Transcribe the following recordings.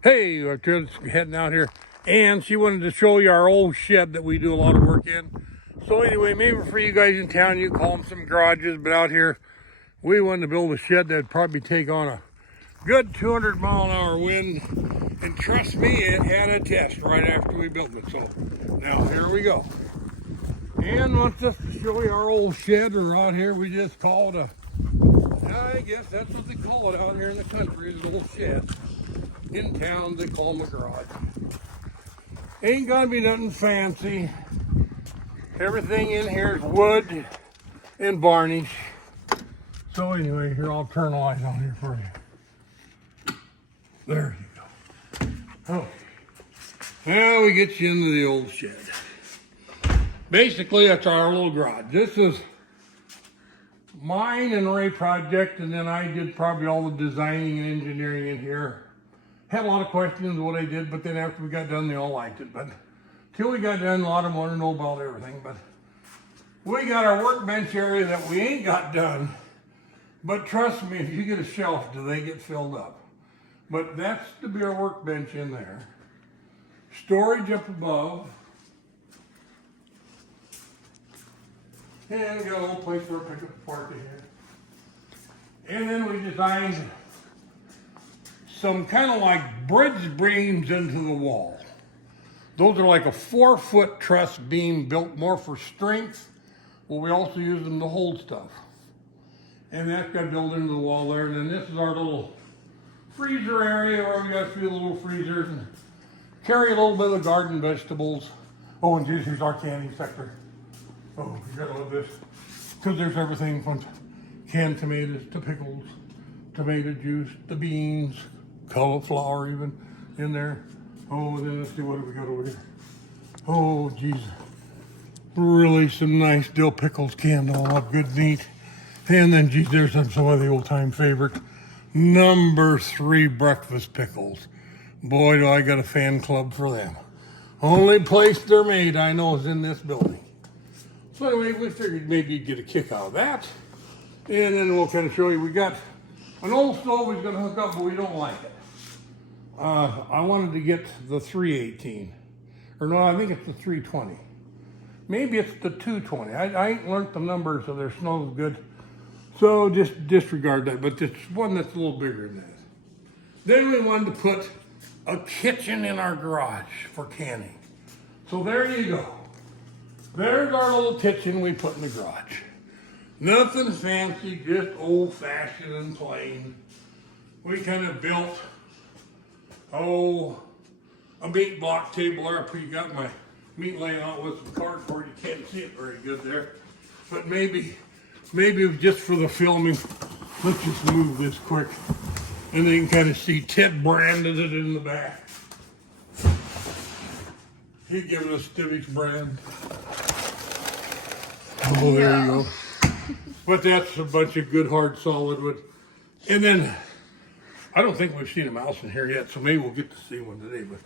Hey, we're just heading out here, and she wanted to show you our old shed that we do a lot of work in. So anyway, maybe for you guys in town, you call them some garages, but out here, we wanted to build a shed that'd probably take on a good 200-mile-an-hour wind. And trust me, it had a test right after we built it. So now here we go. And wants us to show you our old shed, or out here we just call it I guess that's what they call it out here in the country, is an old shed. In town, they call them a garage. Ain't gonna be nothing fancy. Everything in here is wood and varnish. So anyway, here, I'll turn the light on here for you. There you go. Oh, now we get you into the old shed. Basically, that's our little garage. This is mine and Ray project, and then I did probably all the designing and engineering in here. Had a lot of questions what I did, but then after we got done, they all liked it. But till we got done, a lot of them want to know about everything. But we got our workbench area that we ain't got done. But trust me, if you get a shelf, do they get filled up? But that's to be our workbench in there. Storage up above. And we got a little place for a pickup park in here. And then we designed some kind of like bridge beams into the wall. Those are like a 4-foot truss beam built more for strength, but we also use them to hold stuff. And that's got built into the wall there. And then this is our little freezer area where we got a few little freezers and carry a little bit of garden vegetables. Oh, and here's our canning sector. Oh, you gotta love this. Because there's everything from canned tomatoes to pickles, tomato juice, the beans, cauliflower even in there. Oh, then let's see what we got over here. Oh, geez. Really some nice dill pickles canned all up good neat. And then, geez, there's some of the old-time favorite. Number 3 breakfast pickles. Boy, do I got a fan club for them. Only place they're made I know is in this building. So anyway, we figured maybe you'd get a kick out of that. And then we'll kind of show you, we got an old stove we're gonna hook up, but we don't like it. I wanted to get the 318. Or no, I think it's the 320. Maybe it's the 220. I ain't learned the numbers, so their snow's good. So just disregard that, but it's one that's a little bigger than that. Then we wanted to put a kitchen in our garage for canning. So there you go. There's our little kitchen we put in the garage. Nothing fancy, just old-fashioned and plain. We kind of built, a meat block table there. You got my meat laying out with some cardboard. You can't see it very good there. But maybe just for the filming, let's just move this quick. And then you can kind of see Ted branded it in the back. He giving us Stivix brand. Oh, there you go. But that's a bunch of good, hard, solid wood. And then, I don't think we've seen a mouse in here yet, so maybe we'll get to see one today. But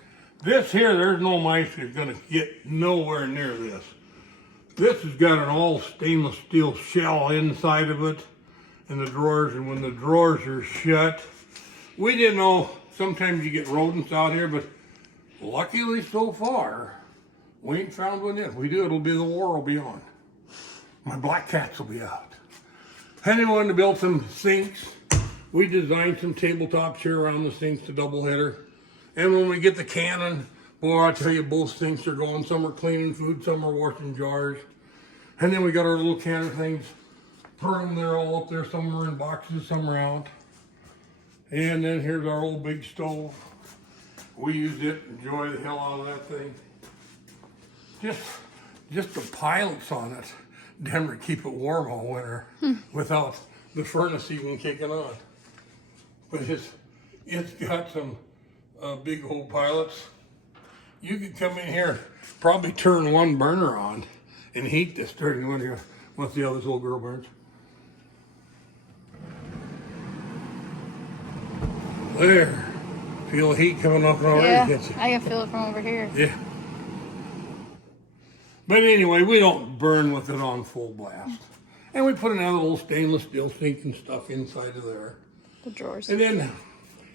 this here, there's no mice that's gonna get nowhere near this. This has got an all stainless steel shell inside of it, and the drawers, and when the drawers are shut, we didn't know, sometimes you get rodents out here, but luckily so far, we ain't found one yet. If we do, it'll be the war will be on. My black cats will be out. And they wanted to build some sinks. We designed some tabletops here around the sinks to double header. And when we get the cannon, boy, I tell you, both sinks are going. Some are cleaning food, some are washing jars. And then we got our little canner things. Put them there all up there. Some are in boxes, some are out. And then here's our old big stove. We used it, enjoy the hell out of that thing. Just the pilots on it. Denver keep it warm all winter without the furnace even kicking on. But it's got some big old pilots. You could come in here, probably turn one burner on and heat this during the winter. What's the other little girl burns? There. Feel the heat coming up already. Yeah, I can feel it from over here. Yeah. But anyway, we don't burn with it on full blast. And we put another little stainless steel sink and stuff inside of there. The drawers. And then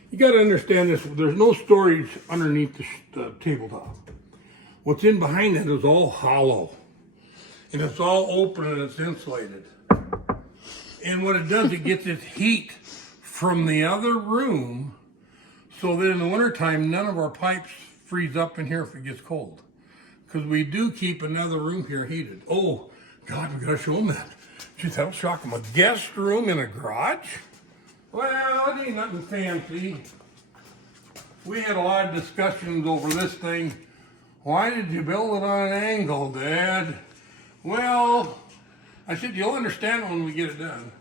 You got to understand this. There's no storage underneath the tabletop. What's in behind that is all hollow. And it's all open and it's insulated. And what it does, it gets its heat from the other room, so that in the wintertime, none of our pipes freeze up in here if it gets cold. Because we do keep another room here heated. Oh, God, we got to show them that. Geez, that was shocking. A guest room in a garage? Well, it ain't nothing fancy. We had a lot of discussions over this thing. Why did you build it on an angle, Dad? Well, I said, you'll understand when we get it done.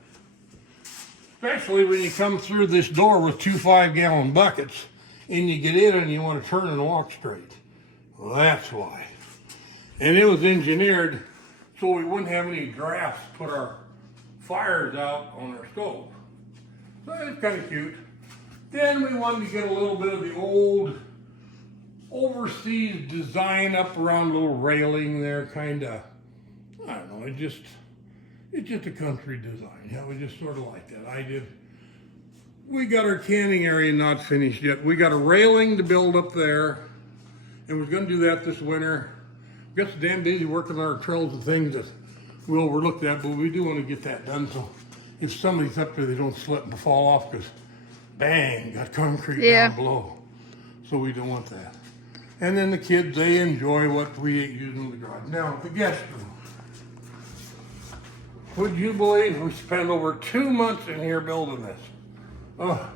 Especially when you come through this door with 2 5-gallon buckets and you get in and you want to turn and walk straight. Well, that's why. And it was engineered so we wouldn't have any drafts to put our fires out on our stove. So it's kind of cute. Then we wanted to get a little bit of the old overseas design up around a little railing there, kind of. I don't know, it's just a country design. Yeah, we just sort of like that. We got our canning area not finished yet. We got a railing to build up there, and we're going to do that this winter. We got so damn busy working on our trails and things that we overlooked that, but we do want to get that done. So if somebody's up there, they don't slip and fall off because bang, got concrete down below. So we don't want that. And then the kids, they enjoy what we ain't using in the garage. Now, the guest room. Would you believe we spent over 2 months in here building this? Oh,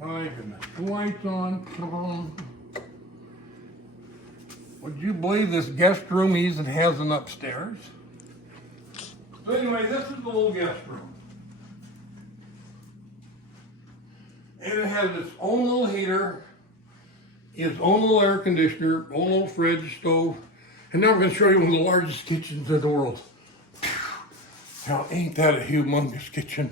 my goodness. The lights on. Would you believe this guest room even has an upstairs? So anyway, this is the little guest room. And it has its own little heater, its own little air conditioner, own little fridge, stove. And now we're going to show you one of the largest kitchens in the world. Now, ain't that a humongous kitchen?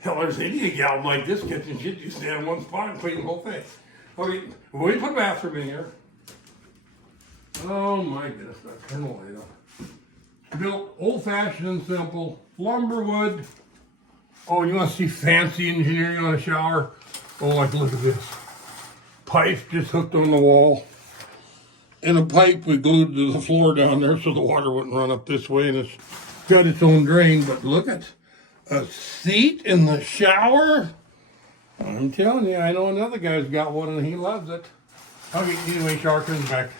Hell, there's any gal like this kitchen, she'd just stand in one spot and clean the whole thing. Okay, we put a bathroom in here. Oh my goodness, I turn the light on. Built old-fashioned and simple, lumber wood. Oh, you want to see fancy engineering on a shower? Oh, like, look at this. Pipe just hooked on the wall. And a pipe we glued to the floor down there so the water wouldn't run up this way, and it's got its own drain. But look at a seat in the shower. I'm telling you, I know another guy's got one and he loves it. Okay, anyway, shower curtains back.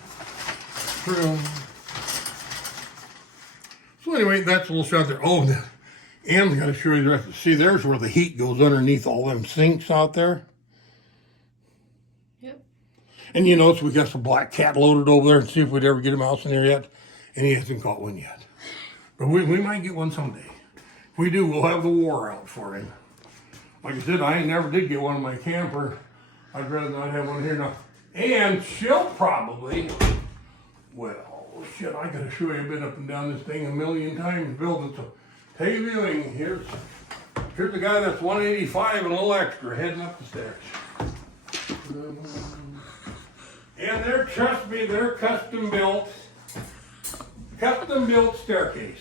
So anyway, that's a little shot there. Oh, and I'm going to show you the rest. See, there's where the heat goes underneath all them sinks out there. And you notice we got some black cat loaded over there and see if we'd ever get a mouse in there yet. And he hasn't caught one yet. But we might get one someday. If we do, we'll have the war out for him. Like I said, I never did get one in my camper. I'd rather not have one here now. And she'll probably, well, shit, I gotta show you. I've been up and down this thing a million times building. So, hey, viewing, here's the guy that's 185 and a little extra heading up the stairs. And trust me, they're custom built staircase.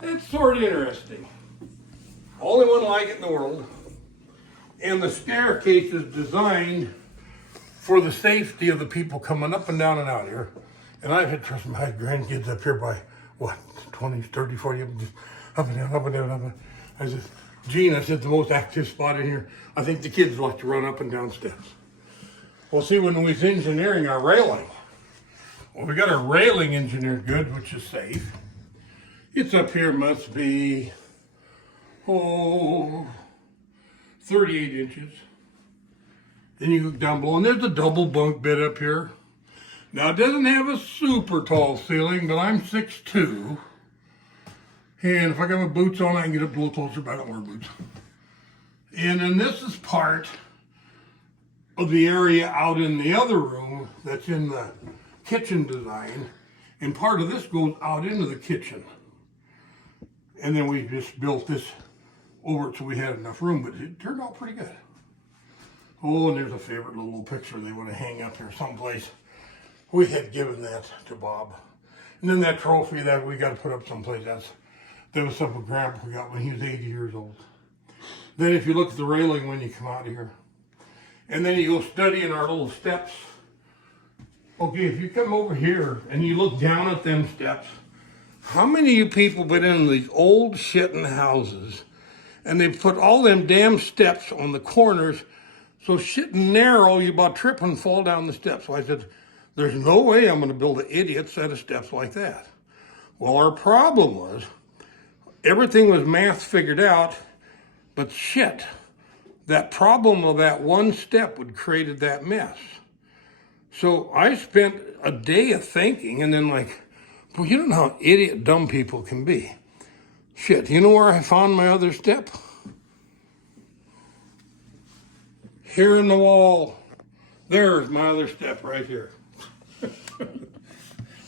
It's sort of interesting. Only one like it in the world. And the staircase is designed for the safety of the people coming up and down and out here. And I've had, trust me, I had grandkids up here by, what, 20, 30, 40 of them, just up and down, up and down, up and down. I said, Gene, I said, the most active spot in here. I think the kids like to run up and down steps. Well, see, when we was engineering our railing, well, we got our railing engineered good, which is safe. It's up here, must be, 38 inches. Then you look down below, and there's a double bunk bed up here. Now, it doesn't have a super tall ceiling, but I'm 6'2". And if I got my boots on, I can get up a little closer, but I don't wear boots. And then this is part of the area out in the other room that's in the kitchen design. And part of this goes out into the kitchen. And then we just built this over it so we had enough room, but it turned out pretty good. Oh, and there's a favorite little picture they want to hang up here someplace. We had given that to Bob. And then that trophy that we got to put up someplace, that was something Grandpa got when he was 80 years old. Then if you look at the railing when you come out of here, and then you go study in our little steps. Okay, if you come over here and you look down at them steps, how many of you people been in these old shitting houses and they put all them damn steps on the corners so shit narrow, you about trip and fall down the steps. So I said, there's no way I'm gonna build an idiot set of steps like that. Well, our problem was, everything was math figured out, but shit, that problem of that one step would created that mess. So I spent a day of thinking and then like, well, you don't know how idiot dumb people can be. Shit, you know where I found my other step? Here in the wall. There's my other step right here.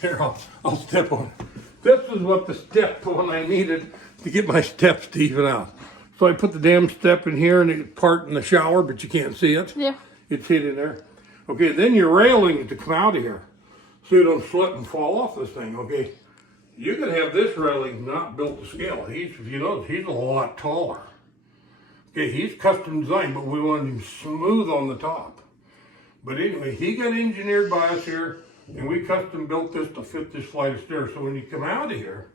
Here, I'll step on it. This is what the step one I needed to get my steps to even out. So I put the damn step in here and it's part in the shower, but you can't see it. Yeah. It's hid in there. Okay, then your railing to come out of here so you don't slip and fall off this thing. Okay, you can have this railing not built to scale. If you notice, he's a lot taller. Okay, he's custom designed, but we wanted him smooth on the top. But anyway, he got engineered by us here, and we custom built this to fit this flight of stairs. So when you come out of here,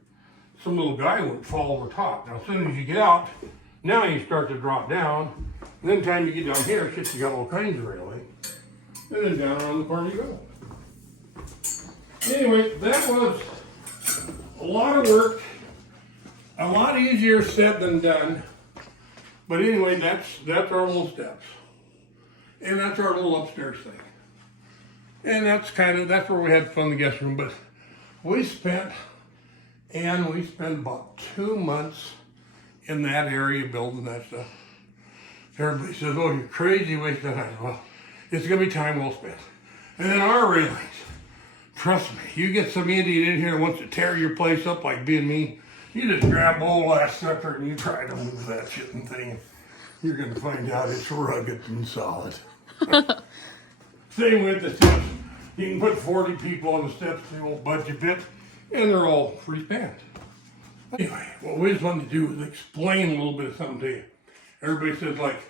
some little guy won't fall over top. Now, as soon as you get out, now you start to drop down. And then time you get down here, shit, you got all kinds of railing. And then down around the corner you go. Anyway, that was a lot of work, a lot easier said than done. But anyway, that's our little steps. And that's our little upstairs thing. And that's where we had fun in the guest room. But we spent about 2 months in that area building that stuff. Everybody says, oh, you're crazy wasting time. Well, it's gonna be time well spent. And then our railings. Trust me, you get some idiot in here who wants to tear your place up like being me, you just grab old ass sucker and you try to move that shitting thing. You're gonna find out it's rugged and solid. Same with the steps. You can put 40 people on the steps, they won't budge a bit, and they're all free span. Anyway, what we just wanted to do was explain a little bit of something to you. Everybody says like,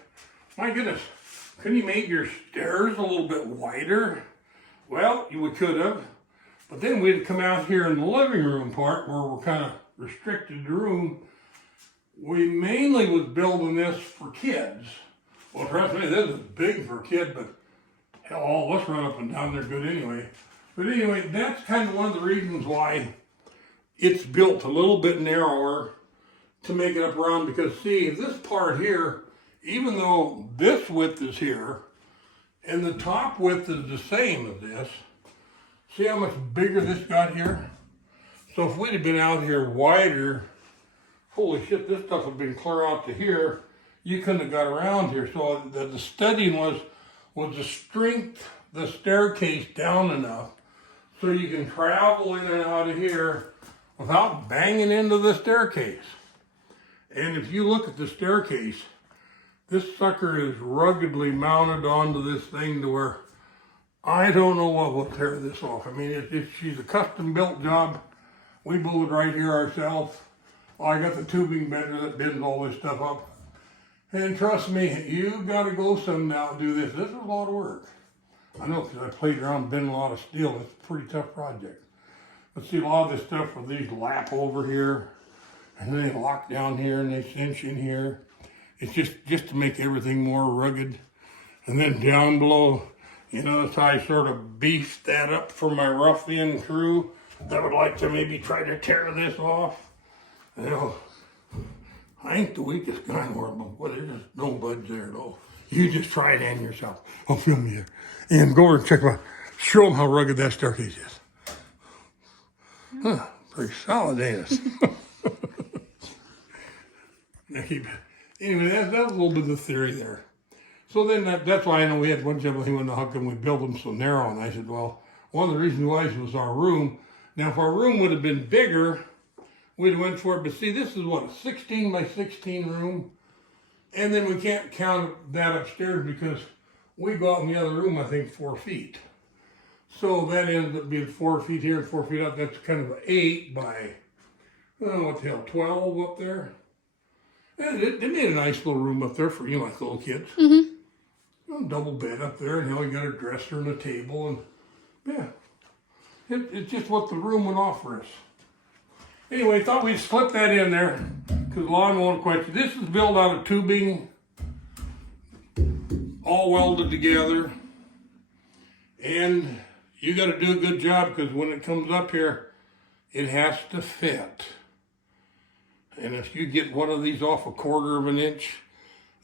my goodness, couldn't you make your stairs a little bit wider? Well, we could have, but then we'd come out here in the living room part where we're kind of restricted the room. We mainly was building this for kids. Well, trust me, this is big for a kid, but hell, all of us run up and down there good anyway. But anyway, that's kind of one of the reasons why it's built a little bit narrower to make it up around, because see, this part here, even though this width is here, and the top width is the same as this, see how much bigger this got here? So if we'd have been out here wider, holy shit, this stuff would have been clear out to here. You couldn't have got around here. So the studying was to strength the staircase down enough so you can travel in and out of here without banging into the staircase. And if you look at the staircase, this sucker is ruggedly mounted onto this thing to where I don't know what will tear this off. I mean, she's a custom built job. We built it right here ourselves. I got the tubing bender that bends all this stuff up. And trust me, you got to go some now and do this. This is a lot of work. I know because I played around bending a lot of steel. It's a pretty tough project. But see, a lot of this stuff with these lap over here, and then they lock down here and they cinch in here. It's just to make everything more rugged. And then down below, you notice I sort of beefed that up for my ruffian crew that would like to maybe try to tear this off. You know, I ain't the weakest guy in the world, but boy, there's just no budge there at all. You just try it in yourself. I'll film you there. And go over and check them out. Show them how rugged that staircase is. Huh, pretty solid, ain't it? Anyway, that's a little bit of the theory there. So then that's why I know we had one gentleman, he went, how come we built them so narrow? And I said, well, one of the reasons why was our room. Now, if our room would have been bigger, we'd have went for it. But see, this is what, a 16 by 16 room? And then we can't count that upstairs because we go out in the other room, I think, 4 feet. So that ends up being 4 feet here and 4 feet up. That's kind of an 8 by, I don't know what the hell, 12 up there. And they made a nice little room up there for, you know, like little kids. Mm-hmm. You know, double bed up there, and you got a dresser and a table, and yeah. It's just what the room would offer us. Anyway, thought we'd slip that in there, because a lot of one question. This is built out of tubing, all welded together, and you got to do a good job, because when it comes up here, it has to fit. And if you get one of these off 1/4 of an inch,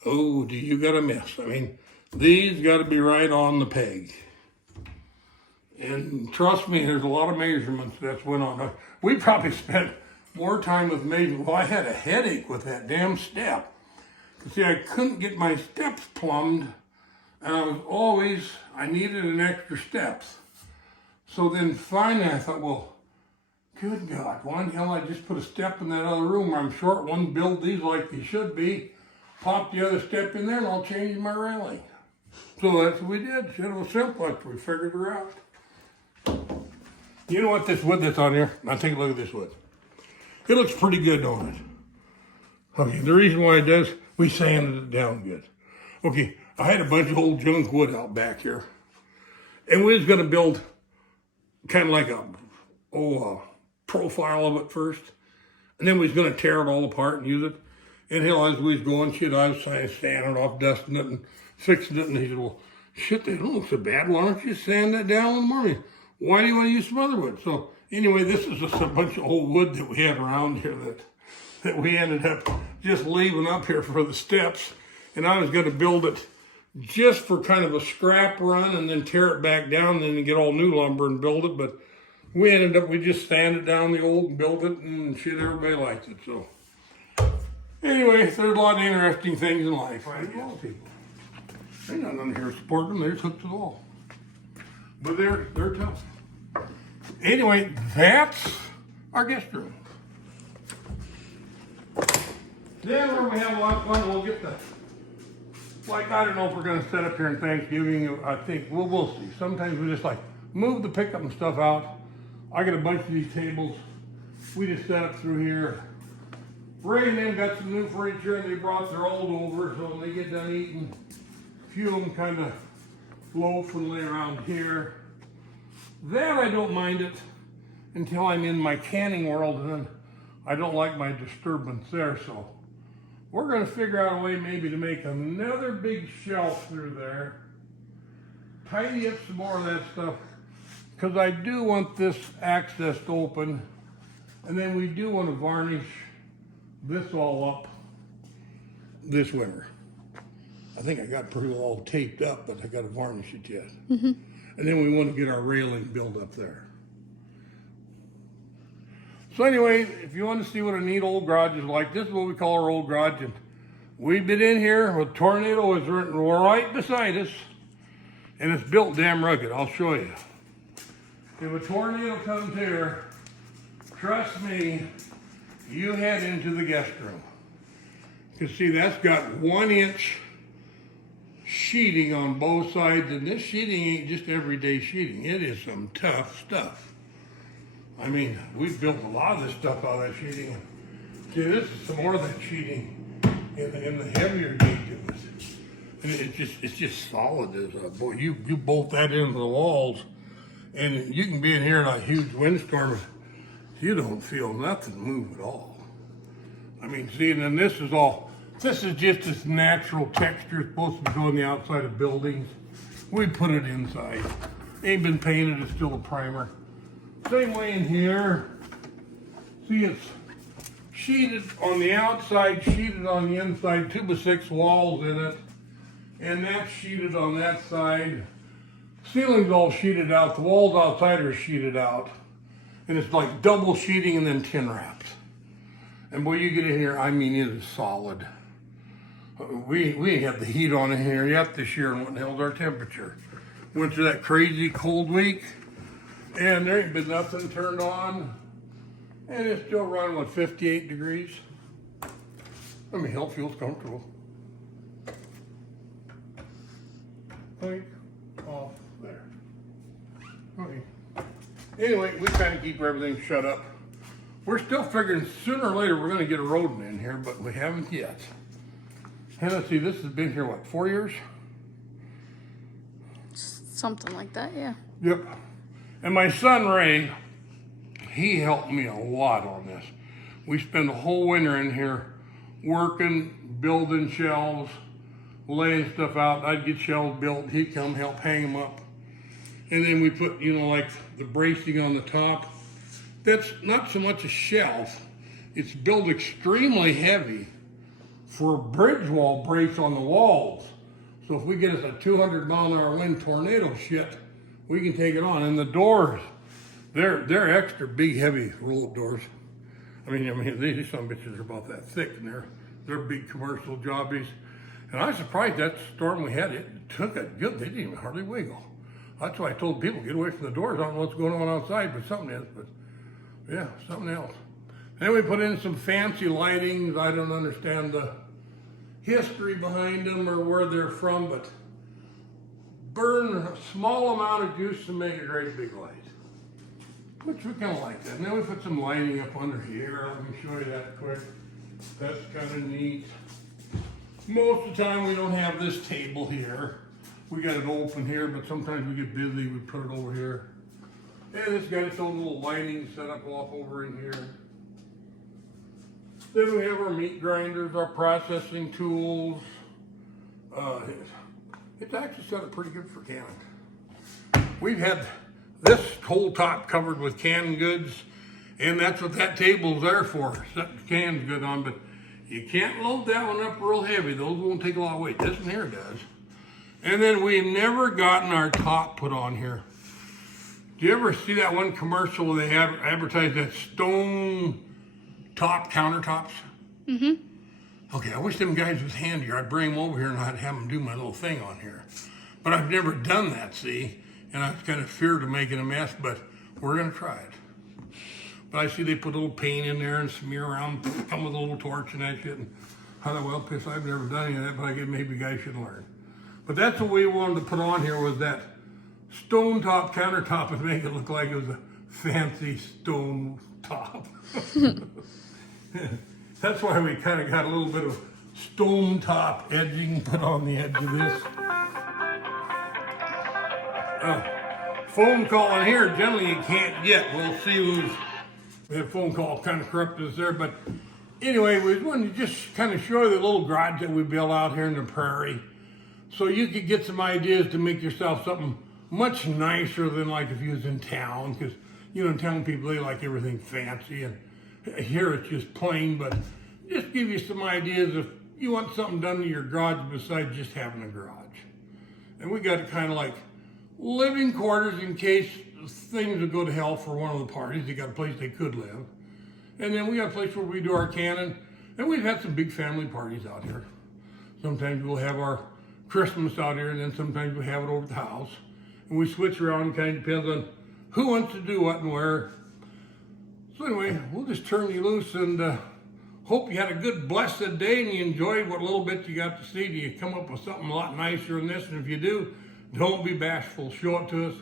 oh, do you got a mess. I mean, these got to be right on the peg. And trust me, there's a lot of measurements that's went on. We probably spent more time with measurement. Well, I had a headache with that damn step. See, I couldn't get my steps plumbed, and I needed an extra steps. So then finally I thought, well, good God, why the hell I just put a step in that other room where I'm short one, build these like they should be, pop the other step in there, and I'll change my railing. So that's what we did. It was simple after we figured her out. You know what, this wood that's on here, now take a look at this wood. It looks pretty good on it. Okay, the reason why it does, we sanded it down good. Okay, I had a bunch of old junk wood out back here. And we was gonna build kind of like a profile of it first. And then we was gonna tear it all apart and use it. And hell, as we was going, I was sanding it off, dusting it and fixing it. And he said, well, shit, they don't look so bad. Why don't you sand that down in the morning? Why do you want to use some other wood? So anyway, this is just a bunch of old wood that we had around here that we ended up just leaving up here for the steps. And I was going to build it just for kind of a scrap run and then tear it back down and then get all new lumber and build it. But we just sanded down the old and built it, and shit, everybody liked it. So anyway, there's a lot of interesting things in life. I guess people. They're not under here supporting them, they're just hooked to the wall. But they're tough. Anyway, that's our guest room. Then where we have a lot of fun, we'll get like, I don't know if we're gonna set up here in Thanksgiving. I think, we'll see. Sometimes we just like move the pickup and stuff out. I got a bunch of these tables. We just set up through here. Ray and them got some new furniture and they brought their old over, so when they get done eating, a few of them kind of loaf and lay around here. That I don't mind it until I'm in my canning world, and then I don't like my disturbance there. So we're going to figure out a way maybe to make another big shelf through there, tidy up some more of that stuff, because I do want this access to open, and then we do want to varnish this all up this winter. I think I got pretty well all taped up, but I got to varnish it yet. Mm-hmm. And then we want to get our railing built up there. So anyway, if you want to see what a neat old garage is like, this is what we call our old garage. And we've been in here with tornado is right beside us, and it's built damn rugged. I'll show you. If a tornado comes here, trust me, you head into the guest room. You can see that's got 1 inch sheeting on both sides, and this sheeting ain't just everyday sheeting. It is some tough stuff. I mean, we've built a lot of this stuff out of that sheeting. See, this is some more of that sheeting in the heavier gauges. And it's just solid. Boy, you bolt that into the walls, and you can be in here in a huge windstorm. You don't feel nothing move at all. I mean, see, and then this is just this natural texture. It's supposed to go on the outside of buildings. We put it inside. Ain't been painted, it's still a primer. Same way in here. See, it's sheeted on the outside, sheeted on the inside, 2x6 walls in it. And that's sheeted on that side. Ceiling's all sheeted out, the walls outside are sheeted out. And it's like double sheeting and then tin wraps. And boy, you get in here, I mean, it is solid. We ain't had the heat on in here yet this year, and what the hell's our temperature? Went through that crazy cold week, and there ain't been nothing turned on, and it's still running with 58 degrees. I mean, hell, feels comfortable. Think off there. Okay. Anyway, we kind of keep everything shut up We're still figuring sooner or later we're going to get a rodent in here, but we haven't yet. And let's see, this has been here, what, 4 years? Something like that, yeah. Yep. And my son Ray, he helped me a lot on this. We spent the whole winter in here working, building shelves, laying stuff out. I'd get shelves built, he'd come help hang them up. And then we put, like the bracing on the top. That's not so much a shelf. It's built extremely heavy for a bridge wall brace on the walls. So if we get us a 200-mile-an-hour wind tornado shit, we can take it on. And the doors, they're extra big, heavy roll-up doors. I mean, these some bitches are about that thick, and they're big commercial jobbies. And I was surprised that storm we had, it took it good. They didn't even hardly wiggle. That's why I told people, get away from the doors. I don't know what's going on outside, but something is. But yeah, something else. Then we put in some fancy lightings. I don't understand the history behind them or where they're from, but burn a small amount of juice to make a great big light, which we kind of like that. And then we put some lighting up under here. Let me show you that quick. That's kind of neat. Most of the time we don't have this table here. We got it open here, but sometimes we get busy, we put it over here. And it's got its own little lighting set up off over in here. Then we have our meat grinders, our processing tools. It's actually set up pretty good for canning. We've had this whole top covered with canned goods, and that's what that table's there for, set the canned good on, but you can't load that one up real heavy. Those won't take a lot of weight. This one here does. And then we've never gotten our top put on here. Do you ever see that one commercial where they advertise that stone top countertops? Mm-hmm. Okay, I wish them guys was handier. I'd bring them over here and I'd have them do my little thing on here. But I've never done that, see? And I was kind of feared of making a mess, but we're gonna try it. But I see they put a little paint in there and smear around, come with a little torch and that shit. And I thought, well, piss, I've never done any of that, but I guess maybe guys should learn. But that's what we wanted to put on here, was that stone top countertop and make it look like it was a fancy stone top. That's why we kind of got a little bit of stone top edging put on the edge of this. Phone call in here, generally you can't get. We'll see who's, we have phone call kind of corrupted us there, but anyway, we wanted to just kind of show you the little garage that we built out here in the prairie, so you could get some ideas to make yourself something much nicer than like if you was in town, because in town people, they like everything fancy, and here it's just plain, but just give you some ideas if you want something done to your garage besides just having a garage. And we got kind of like living quarters in case things would go to hell for one of the parties. They got a place they could live. And then we got a place where we do our canning, and we've had some big family parties out here. Sometimes we'll have our Christmas out here, and then sometimes we have it over at the house. And we switch around, kind of depends on who wants to do what and where. So anyway, we'll just turn you loose and hope you had a good, blessed day and you enjoyed what little bit you got to see. Do you come up with something a lot nicer than this? And if you do, don't be bashful. Show it to us.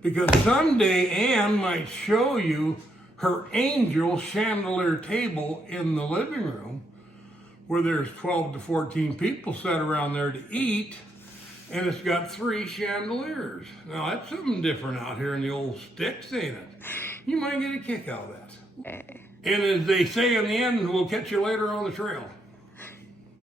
Because someday Ann might show you her angel chandelier table in the living room where there's 12 to 14 people sat around there to eat. And it's got 3 chandeliers. Now that's something different out here in the old sticks, ain't it? You might get a kick out of that. And as they say in the end, we'll catch you later on the trail.